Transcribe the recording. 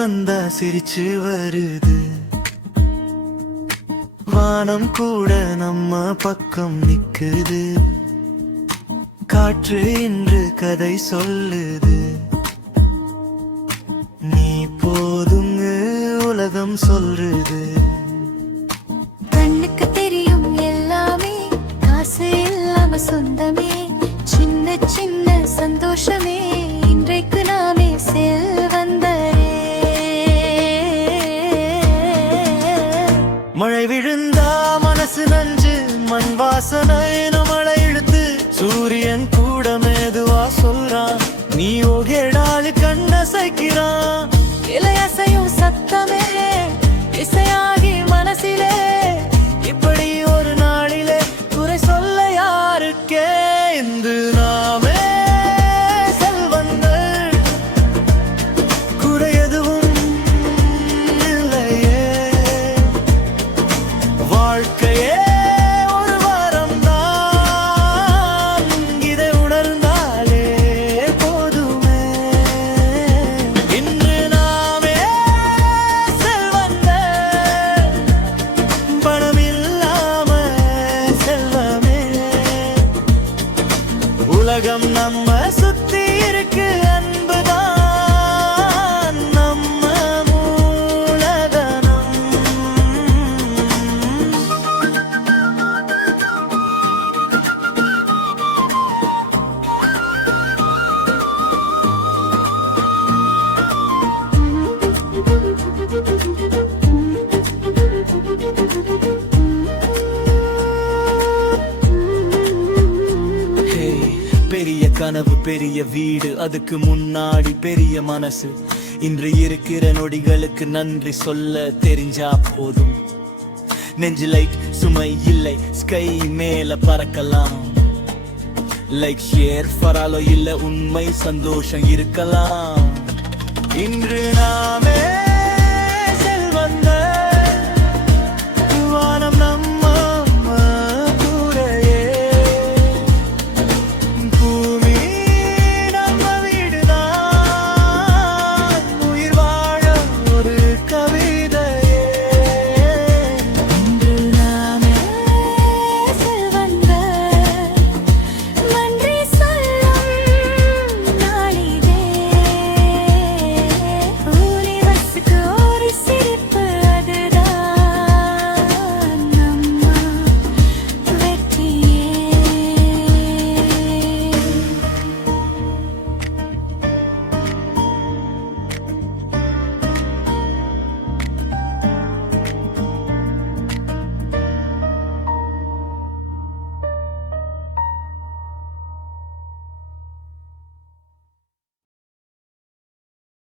வந்தா சிரிச்சு வருது, வானம் கூட நம்ம பக்கம் நிக்குது, காற்று இன்று கதை சொல்லுது, நீ போதும் உலகம் சொல்லுது. கண்ணுக்கு தெரியும் எல்லாமே காசு இல்லாம சொந்தமே, சின்ன சின்ன சந்தோஷமே இன்றைக்கு நாமே செல்வந்தரே. மழை விழுந்தா மனசு நஞ்சு, மண் வாசனை மழை இழுத்து, சூரியன் கூட மேதுவா சொல்றான், நீ ஓகேடாலு கண்ணசைக்கிறான். இலையசையும் சத்தமே இசையாகி மனசிலே, இப்படி ஒரு நாளிலே குறை சொல்ல யாருக்கே, இன்று நாமே செல்வங்கள், குறை எதுவும் இல்லையே, வாழ்க்கையே ஒரு வாரம் தான், இதை உணர்ந்தாலே போதுமே. இன்று நாமே செல்வங்கள், பணம் இல்லாம செல்வமே, உலகம் நம்ம சுத்தி இருக்கு, அன்புதான் நம்ம மூலதனம். பெரிய கனவு பெரிய வீடு, அதுக்கு முன்னாடி பெரிய மனசு, இன்று இருக்கிற நொடிகளுக்கு நன்றி சொல்ல தெரிஞ்சா போதும். நெஞ்சு லைட் சுமை இல்லை, ஸ்கை மேல பறக்கலாம், லைக் ஷேர் ஃபராலோ இல்ல உண்மை சந்தோஷம் இருக்கலாம். இன்று நாமே